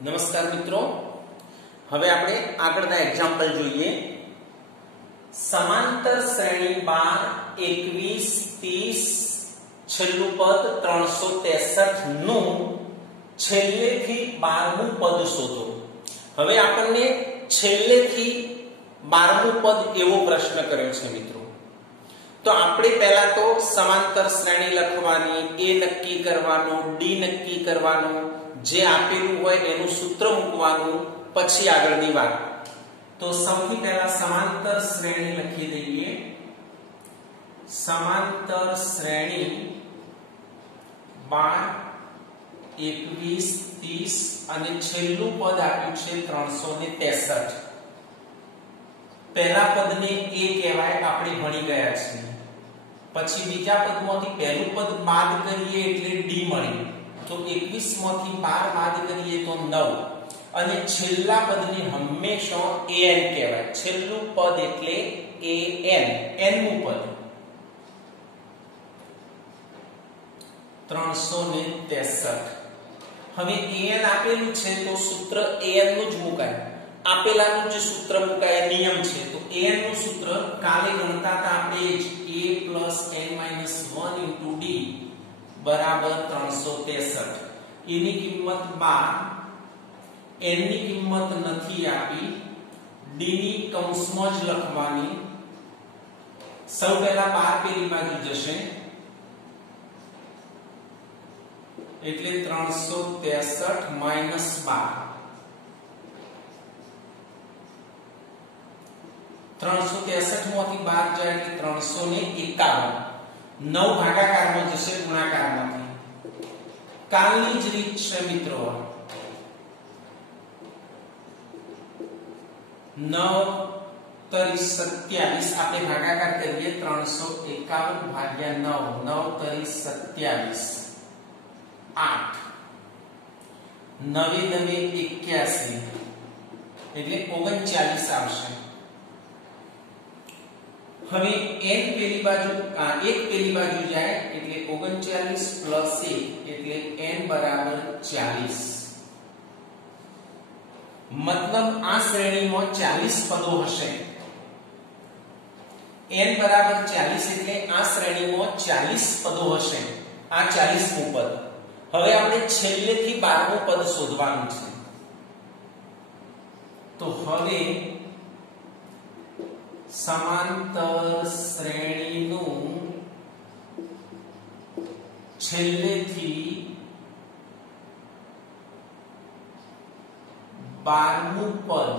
નમસ્કાર મિત્રો, હવે આપણે આગળના એક્ઝામ્પલ જોઈએ. સમાંતર શ્રેણી 12, 21, 30 છેલ્લું પદ 363 નું છેલ્લેથી 12મું પદ શોધો. હવે આપણને છેલ્લેથી 12મું પદ એવો પ્રશ્ન કર્યો છે મિત્રો. તો આપણે પહેલા તો સમાંતર શ્રેણી લખવાની, એ નક્કી કરવાનું, ડી નક્કી કરવાનું, જે આપેલું હોય એનું સૂત્ર મૂકવાનું, પછી આગળની વાત. તો સૌથી પહેલા સમાંતર શ્રેણી લખી દઈએ. સમાંતર શ્રેણી 12, 21, 30 અને છેલ્લું પદ આપ્યું છે 363. પહેલા પદને એ કહેવાય, આપણે ભણી ગયા છીએ. પછી બીજા પદમાંથી પહેલું પદ બાદ કરીએ એટલે ડી મળે, તો 21 માંથી 12 બાદ કરીએ તો 9, અને છેલ્લા પદને હંમેશા an કહેવાય. છેલ્લું પદ એટલે an, nમું પદ 363. હવે an આપેલું છે તો સૂત્ર an નું જ મુકાય. આપેલાનું જે સૂત્ર મુકાય નિયમ છે. તો an નું સૂત્ર કાલે ગણતા હતા આપણે જ, a + n - 1 * d બરાબર 363. એની કિંમત 12, n ની કિંમત નથી આપી, d ની કૌંસમાં જ લખવાની. સૌ પહેલા 12 પેલી બાજુ જશે એટલે 363 - 12. 363 માંથી 12 જાય એટલે 351. 9 ભાગાકારમાં જશે ગુણાકારમાંથી. કાલની જ રીત છે મિત્રો. 9 તરી 27 આપણે ભાગાકાર કરીએ. 351 ભાગ્યા 9, 9 તરી 27, 8, 9 × 81 એટલે 39 આવશે. હવે n પેલી બાજુ એક પેલી બાજુ જાય એટલે 39 + 1 એટલે n બરાબર 40. મતલબ આ શ્રેણીમાં 40 પદો હશે. n બરાબર 40 એટલે આ શ્રેણીમાં 40 પદો હશે. આ 40મું પદ. હવે આપણે છેલ્લેથી 12મું પદ શોધવાનું છે. તો હવે સમાંતર શ્રેણીનું છેલ્લેથી 12મું પદ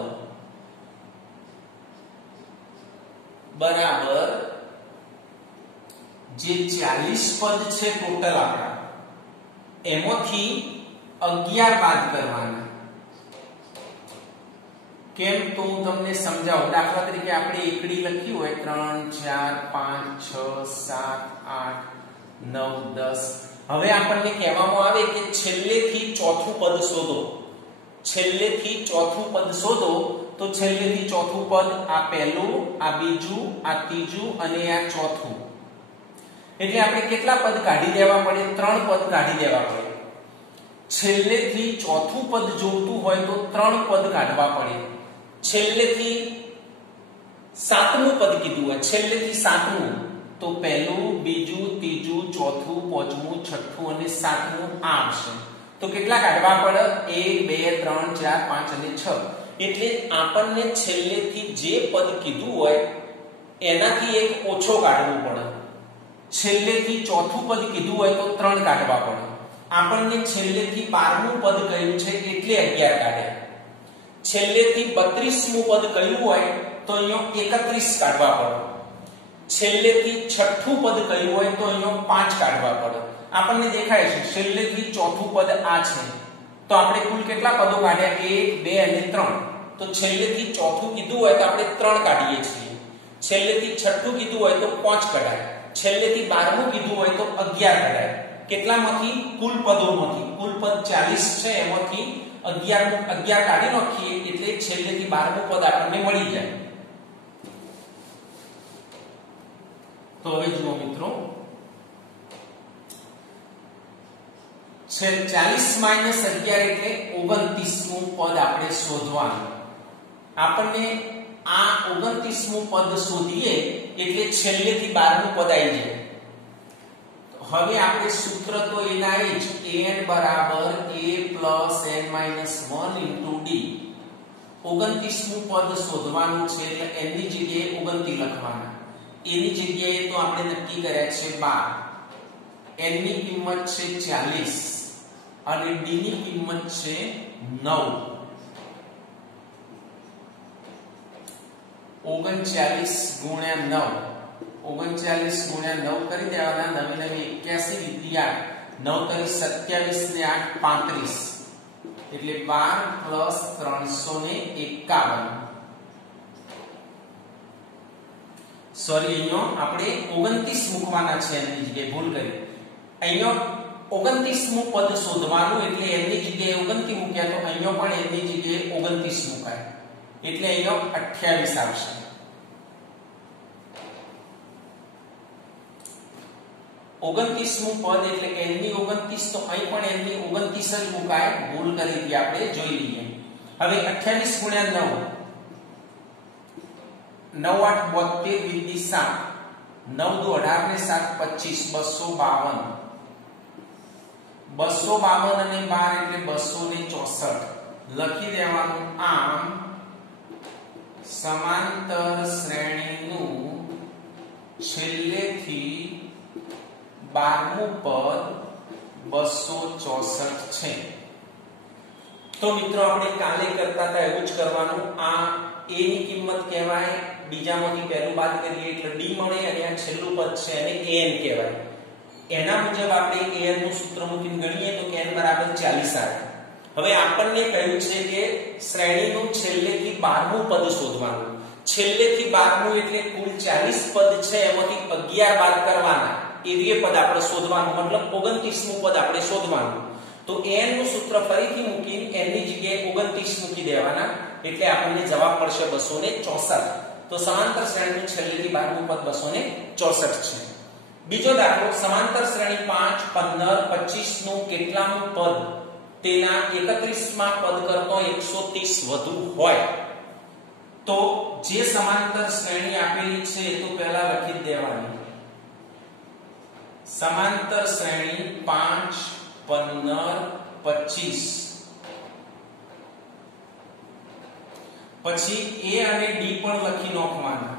બરાબર જે 40 પદ છે ટોટલ આપણા, એમાંથી 11 બાદ કરવાના. કેમ તો હું તમને સમજાવું. દાખલા તરીકે આપણે એકડી લખી હોય 3, 4, 5, 6, 7, 8, 9, 10. હવે આપણને કહેવામાં આવે કે છેલ્લેથી ચોથું પદ શોધો. છેલ્લેથી ચોથું પદ શોધો. તો છેલ્લેથી ચોથું પદ આ પહેલું, આ બીજું, આ ત્રીજું અને આ ચોથું. એટલે આપણે કેટલા પદ કાઢી દેવા પડે? 3 પદ કાઢી દેવા પડે. છેલ્લેથી ચોથું પદ જોઈતું હોય તો 3 પદ કાઢવા પડે. છેલ્લેથી 7મું પદ કીધું હોય, છેલ્લેથી 7મું, તો પહેલું, બીજું, ત્રીજું, ચોથું, પાંચમું, છઠ્ઠું અને 7મું આવશે. તો કેટલા કાઢવા પડે? 1, 2, 3, 4, 5 અને 6. એટલે આપણને છેલ્લેથી જે પદ કીધું હોય એનાથી એક ઓછો કાઢવું પડે. છેલ્લેથી ચોથું પદ કીધું હોય તો 3 કાઢવા પડે. આપણને છેલ્લેથી 12મું પદ કહ્યું છે એટલે 11 કાઢ્યા. છેલ્લેથી 32મું પદ કહ્યું હોય તો અહીંયા 31 કાઢવા પડે. છેલ્લેથી છઠ્ઠું પદ કહ્યું હોય તો અહીંયા 5 કાઢવા પડે. આપણને દેખાય છે છેલ્લેથી ચોથું પદ આ છે, તો આપણે કુલ કેટલા પદો કાઢ્યા? 1, 2 અને 3. તો છેલ્લેથી ચોથું કીધું હોય તો આપણે 3 કાઢીએ છીએ. છેલ્લેથી છઠ્ઠું કીધું હોય તો 5 કઢાય. છેલ્લેથી 12મું કીધું હોય તો 11 કઢાય. કેટલામાંથી? કુલ પદોમાંથી. કુલ પદ 40 છે, એમાંથી 11 કાઢી નાખીએ એટલે છેલ્લેથી 12મું પદ આપણને મળી જાય. તો હવે જુઓ મિત્રો, 40 માઈનસ 11 એટલે 29મું પદ આપણે શોધવાનું. આપણને આ 29મું પદ શોધીએ એટલે છેલ્લેથી 12મું પદ આવી જાય. હવે આપણે સૂત્ર તો એના જ an બરાબર a plus n minus 1 into d. 29મું પદ શોધવાનું છે એટલે n ની જગ્યાએ 29 લખવાના. એની જગ્યાએ તો આપણે નક્કી કર્યા છે 12. n ની કિંમત છે 40 અને d ની કિંમત છે 9. 39 ગુણ્યા 9 39 ગુણ્યા 9 કરી દેવાના. નવી 81 વિદ્યા 9 તરી 27 ને 8 35 એટલે 12 પ્લસ 351. સોરી, અહીંયા આપણે 29 મૂકવાના છે એની જગ્યાએ ભૂલ કરી. અહીંયા 29મું પદ શોધવાનું એટલે એની જગ્યાએ 29 મૂક્યા તો અહીંયા પણ એની જગ્યાએ 29 મુકાય એટલે અહીંયા 28 આવશે. ઓગણત્રીસમું પદ એટલે કે n ની 29 તો અહીં પણ n ની 29 જ મુકાય. ભૂલ કરી હતી આપણે, જોઈ લઈએ. હવે 28 ગુણ્યા 9 9 8 72 વિધિ 7 9 2 18 ને 7 25 252 અને 12 એટલે 264 લખી દેવાનું. આમ સમાંતર શ્રેણીનું છેલ્લેથી 12મું પદ 264 છે. તો મિત્રો આપણે કાલે કરતા હતા એવું જ કરવાનું. આ a ની કિંમત કહેવાય, બીજામાંથી પહેલું બાદ કરીએ એટલે d મળે અને આ છેલ્લું પદ છે એને an કહેવાય. એના મુજબ આપણે an નું સૂત્ર મૂકીને ગણીએ તો n બરાબર 40 આવે. હવે આપણને કહ્યું છે કે શ્રેણીનું છેલ્લેથી 12મું પદ શોધવાનું. છેલ્લેથી 12મું એટલે કુલ 40 પદ છે એમાંથી 11 બાદ કરવાના. એ પદ આપણે શોધવાનું, મતલબ 29મું પદ આપણે શોધવાનું. તો n નું સૂત્ર ફરીથી મૂકીને n ની જગ્યાએ 29 મૂકી દેવાના એટલે આપણને જવાબ મળશે 264. તો સમાંતર શ્રેણીનું છેલ્લેથી 12મું પદ 264 છે. બીજો દાખલો, સમાંતર શ્રેણી 5 15 25 નું કેટલામું પદ તેના 31માં પદ કરતો 130 વધુ હોય તો જે સમાંતર શ્રેણી આપેલી છે તો પહેલા લખી દેવાની. સમાંતર શ્રેણી 5 15 25 પછી a અને d પણ લખી નાખવાના.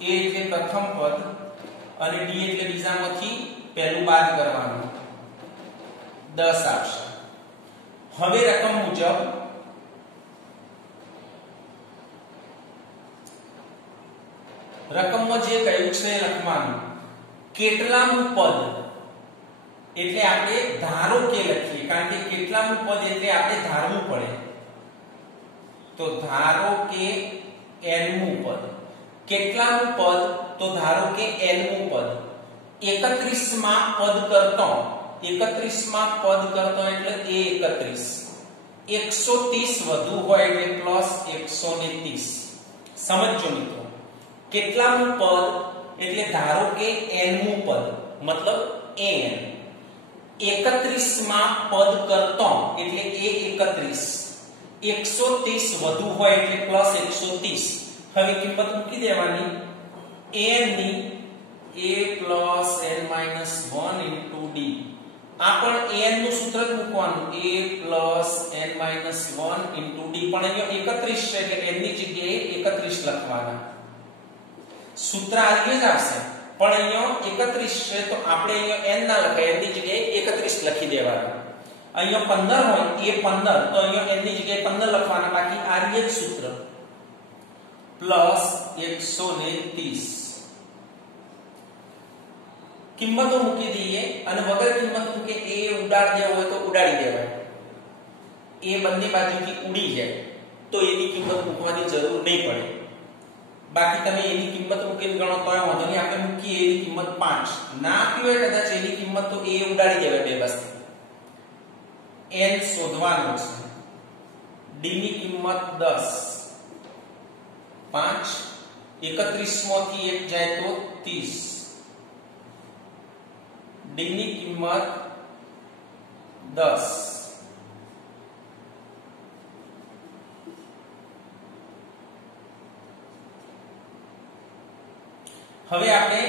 a એટલે પ્રથમ પદ અને d એટલે બીજામાંથી પહેલું બાદ કરવાનું. 10 આવશે. હવે રકમ મુજબ રકમમાં જે કહ્યું છે લખવાનું. કેટલામું પદ એટલે આપણે ધારો કે લખીએ, કારણ કે કેટલામું પદ એટલે આપણે ધારવું પડે. તો ધારો કે nમું પદ. કેટલામું પદ તો ધારો કે nમું પદ 31માં પદ કરતો 31માં પદ કરતો એટલે a 31 130 વધુ હોય એટલે પ્લસ 130. સમજો મિત્રો, કેટલામું પદ એટલે ધારો કે nમું પદ મતલબ an 31માં પદ કરતો એટલે a 31 130 વધુ હોય એટલે પ્લસ 130. હવે કિંમત મૂકી દેવાની. an ની a plus n minus 1 into d. આ પણ an નું સૂત્ર જ મૂકવાનું. a plus n minus 1 into d. પણ અહીંયા 31 છે એટલે n ની જગ્યાએ 31 લખવાના. સૂત્ર આ રીતે જ આવશે, પણ અહીંયા 31 છે તો આપણે અહીંયા n ના લખાય, n ની જગ્યાએ 31 લખી દેવાના. અહીંયા 15 હોય એ 15 તો અહીંયા n ની જગ્યાએ 15 લખવાના. બાકી આ રીતે જ સૂત્ર પ્લસ 130. કિંમતો મૂકી દઈએ અને વગર કિંમત મૂકે a ઉડાડ દેવો હોય તો ઉડાડી દેવાય. a બંને બાજુથી ઉડી જાય તો એની કિંમત મૂકવાની જરૂર નહીં પડે. બાકી તમે એની કિંમત મૂકીને ગણો તોય વાંધો નહીં. આપણે મૂકીએ એની કિંમત 5 ના આપી હોય કદાચ એની કિંમત તો a ઉડાડી દેવાય બે વસ્તુ. n શોધવાનો છે. d ની કિંમત 10 5 31 માંથી 1 જાય તો 30. d ની કિંમત 10. હવે આપણે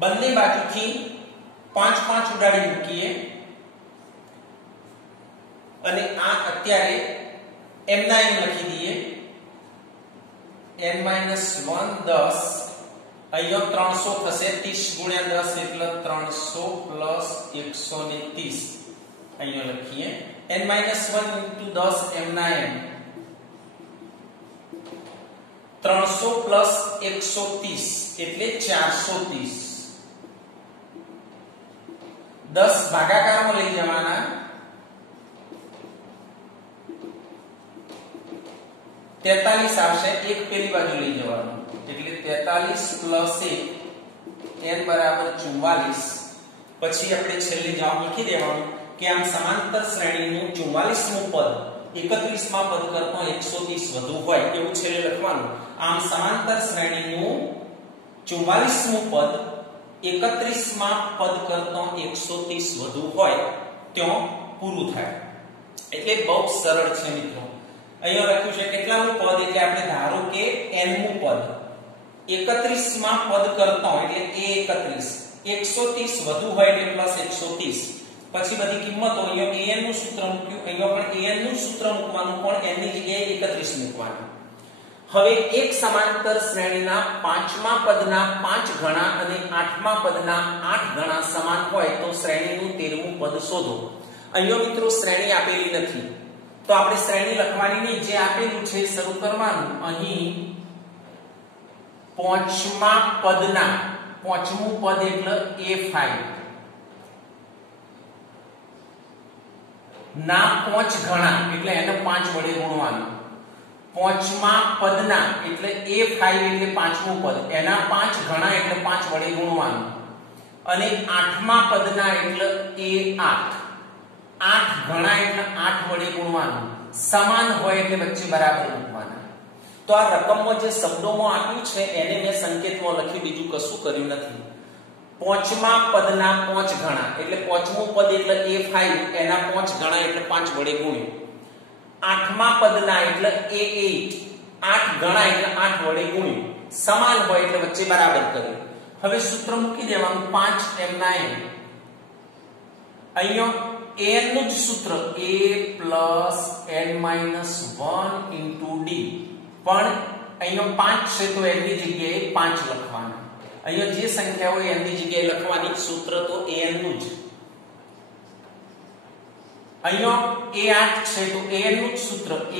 બંને બાજુથી 5 5 ઉડાડી મૂકીએ અને આ અત્યારે m ના m લખી દઈએ. n - 1 10 અહીંયા 300 થશે. 30 * 10 એટલે 300 + 130 અહીંયા લખીએ. n - 1 * 10 m ના m 300 + 130 એટલે 430. 10 ભાગાકારમાં લઈ જવાના. 43 આવશે. એક પેલી બાજુ લઈ જવાનું એટલે 43 + 1 n = 44. પછી આપણે છેલ્લે જવાબ લખી દેવાનું કે આમ સમાંતર શ્રેણીનું 44મું પદ 31માં પદ કરતા 130 વધુ હોય એવું છેલ્લે લખવાનું. આમ સમાંતર શ્રેણીનું 44મું પદ 31માં પદ કરતા 130 વધુ હોય ત્યાં પૂરું થાય. એટલે બહુ સરળ છે મિત્રો. અહીંયા લખ્યું છે કેટલામું પદ એટલે આપણે ધારો કે n મું પદ 31માં પદ કરતા એટલે a31 130 વધુ હોય એટલે +130. પછી બધી કિંમતો અહીંયા an નું સૂત્ર મૂક્યું. અહીંયા પણ an નું સૂત્ર મૂકવાનું પણ n ની જગ્યાએ 31 મૂકવાનું. હવે એક સમાંતર શ્રેણીના 5મા પદના 5 ગણા અને 8મા પદના 8 ગણા સમાન હોય તો શ્રેણીનું 13મું પદ શોધો. અહીંયા મિત્રો શ્રેણી આપેલી નથી તો આપણે શ્રેણી લખવાની નહીં. જે આપેલું છે શરૂ કરવાનું. અહીં 5મા પદના 5મું પદ એટલે a5 ના 5 ગણા એટલે એને 5 વડે ગુણવાનું. 5મા પદના એટલે a5 એટલે 5મું પદ એના 5 ગણા એટલે 5 વડે ગુણવાનું. અને 8મા પદના એટલે a8 8 ગણા એટલે 8 વડે ગુણવાનું. સમાન હોય એટલે વચ્ચે બરાબર મૂકવાના. તો આ રકમમાં જે શબ્દોમાં આપ્યું છે એને મેં સંકેતમાં લખી, બીજું કશું કર્યું નથી. 5મા પદના 5 ગણા એટલે 5મું પદ એટલે a5 એના 5 ગણા એટલે 5 વડે ગુણ્યું. 8મા પદના એટલે a8 8 ગણા એટલે 8 વડે ગુણ્યું. સમાન હોય એટલે વચ્ચે બરાબર કર્યું. હવે સૂત્ર મૂકી દેવાનું 5 m ના m. અહીંયા an નું જ સૂત્ર a + n - 1 * d પણ અહીંયા 5 છે તો n ની જગ્યાએ 5 લખવાના. અહીંયા જે સંખ્યા હોય n ની જગ્યાએ લખવાની. સૂત્ર તો an નું જ. અહીંયા a8 છે તો an નું જ સૂત્ર a + n -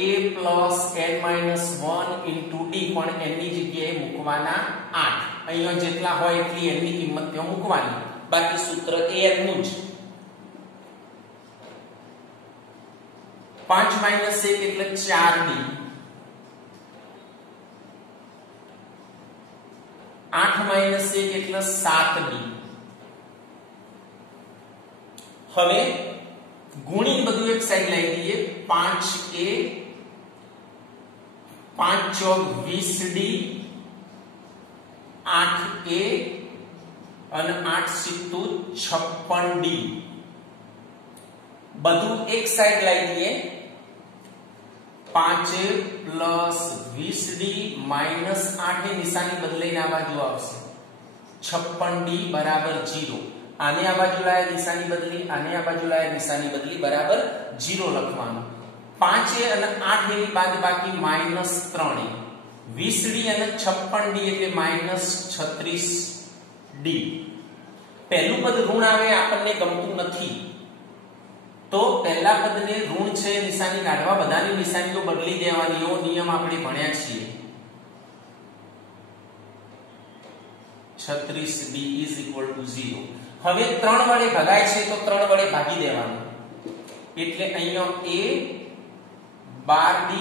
1 * d પણ n ની જગ્યાએ મૂકવાના 8. અહીંયા જેટલા હોય એટલી n ની કિંમત ત્યાં મૂકવાની. બાકી સૂત્ર an નું જ. 5 - 1 એટલે 4d 8 - 1 એટલે 7d. હવે ગુણી બધું એક સાઈડ લઈ લઈએ. 5a 5 * 20d 8a અને 8 * 56d બધું એક સાઈડ લઈ લઈએ. 5 + 20d - 8 એ નિશાની બદલાઈને આ બાજુ આવશે. 56d = 0. આને આ બાજુ લાયા નિશાની બદલી, આને આ બાજુ લાયા નિશાની બદલી બરાબર 0 લખવાનું. 5 અને 8 ની બાદબાકી -3a 20d અને 56d એટલે -36d. પહેલું પદ ઋણ આવે આપણને ગમતું નથી તો પહેલા પદને ઋણ છે નિશાની કાઢવા બધાની નિશાનીઓ બદલી દેવાની. એવો નિયમ આપણે ભણ્યા છીએ. 36d = 0. હવે 3 વડે ભગાય છે તો 3 વડે ભાગી દેવાનું. એટલે અહીંયા a 12d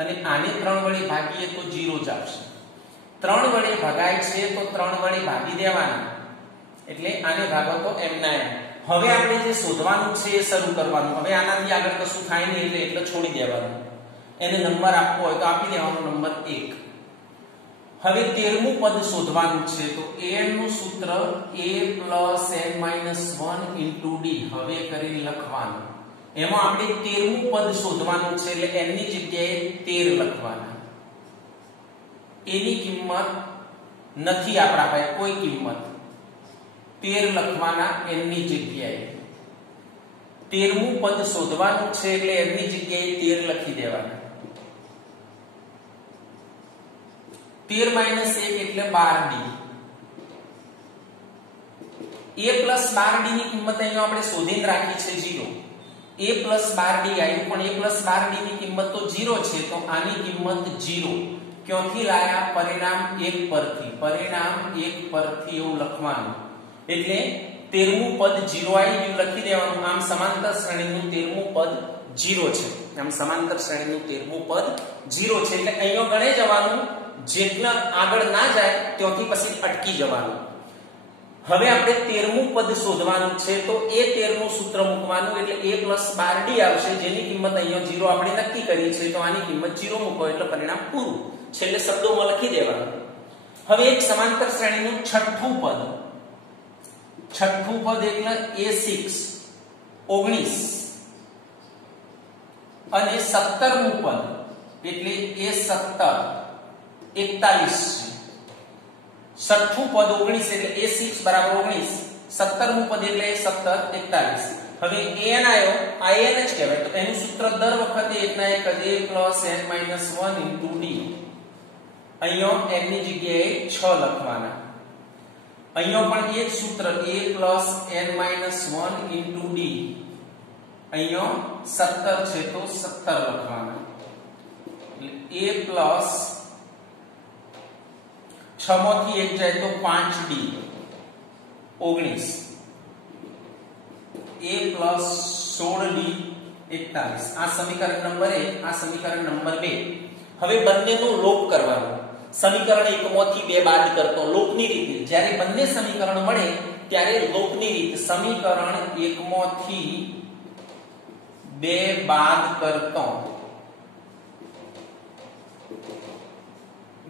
અને આને 3 વડે ભાગીએ તો 0 જ આવશે. 3 વડે ભગાય છે તો 3 વડે ભાગી દેવાનું. એટલે આને ભાગો તો m ના m. હવે આપણે જે શોધવાનું છે એ શરૂ કરવાનું. હવે આનાથી આગળ કશું થાય નહીં એટલે છોડી દેવાનું. એને નંબર આપવો હોય તો આપી દેવાનો નંબર 1. હવે 13મું પદ શોધવાનું છે તો an નું સૂત્ર a + n - 1 * d હવે કરીને લખવાનું. એમાં આપણે 13મું પદ શોધવાનું છે એટલે n ની જગ્યાએ 13 લખવાના. એની કિંમત નથી આપણા પાસે કોઈ કિંમત, 13 લખવાના n ની જગ્યાએ. 13મું પદ શોધવાનું છે એટલે n ની જગ્યાએ 13 લખી દેવાના. 13 - 1 એટલે 12d. a + 12d ની કિંમત અહીંયા આપણે શોધીને રાખી છે 0. a + 12d આવ્યું પણ a + 12d ની કિંમત તો 0 છે તો આની કિંમત 0. ક્યાંથી લાયા? પરિણામ 1 પરથી. પરિણામ 1 પરથી એવું લખવાનું. એટલે 13મું પદ 0 આવી ગયું, લખી દેવાનું. આમ સમાંતર શ્રેણીનું 13મું પદ 0 છે. આમ સમાંતર શ્રેણીનું 13મું પદ 0 છે એટલે અહીંયા ગણે જવાનું. જેટલા આગળ ના જાય ત્યાંથી પછી અટકી જવાનું. હવે આપણે 13મું પદ શોધવાનું છે તો એ 13નું સૂત્ર મૂકવાનું એટલે a + 12d આવશે, જેની કિંમત અહીંયા 0 આપણે નક્કી કરી છે તો આની કિંમત 0 મૂકો એટલે પરિણામ પૂરું. છેલ્લે શબ્દોમાં લખી દેવાનું. હવે એક સમાંતર શ્રેણીનું છઠ્ઠું પદ એટલે a6 19 અને 17મું પદ એટલે a17 41 છે. છઠ્ઠું પદ 19 એટલે a6 = 19, 17મું પદ એટલે a17 41. હવે an આયો, આ an જ કહેવાય તો એનું સૂત્ર દર વખતે એકના એક જ a + n - 1 * d. અહીંયા n ની જગ્યાએ 6 લખવાના. અહીંયા પણ એ જ સૂત્ર a + n - 1 * d. અહીંયા 17 છે તો 17 લખવાના. એટલે a + 6 માંથી 1 જાય તો 5d 19, a + 16d 41. આ સમીકરણ નંબર 1, આ સમીકરણ નંબર 2. હવે બંનેનો લોપ કરવાનો. સમીકરણ 1 માંથી 2 બાદ કરતો લોપની રીતે. જ્યારે બંને સમીકરણ મળે ત્યારે લોપની રીત. સમીકરણ 1 માંથી 2 બાદ કરતો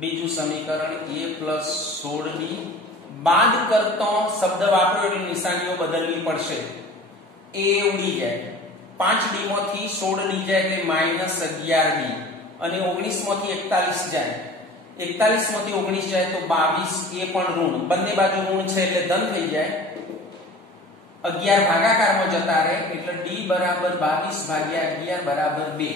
બીજું સમીકરણ a + 16d બાદ કરતો શબ્દ વાપરો એટલે નિશાનીઓ બદલવી પડશે. a ઉડી જાય, 5d માંથી 16d જાય એટલે -11d અને 19 માંથી 41 જાય. 41 માંથી 19 જાય તો 22, એ પણ ઋણ. બંને બાજુ ઋણ છે એટલે ધન થઈ જાય. 11 ભાગાકારમાં જતા રહે એટલે d = 22/11 = 2.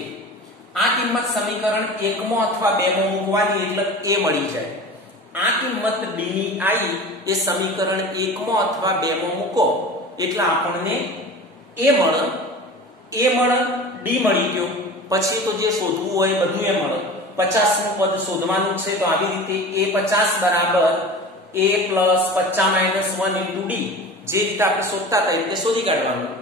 આ કિંમત સમીકરણ 1 માં અથવા 2 માં મૂકવાની એટલે a મળી જાય. આ કિંમત d ની આવી એ સમીકરણ 1 માં અથવા 2 માં મૂકો એટલે આપણને a મળે. d મળી ગયો. પછી તો જે શોધવું હોય બધું એ મળે. 50મું પદ શોધવાનું છે તો આવી રીતે a50 = a + 50 - 1 * d. જે રીતે આપણે શોધતા હતા એ રીતે શોધી કાઢવાનું.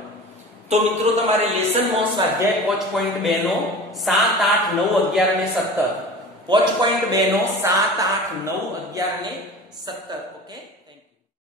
તો મિત્રો તમારે લેસનમાં સ્વાધ્યાય 5.2 નો 7, 8, 9, 11 ને 17 5.2 નો 7, 8, 9, 11 ને 17 ઓકે.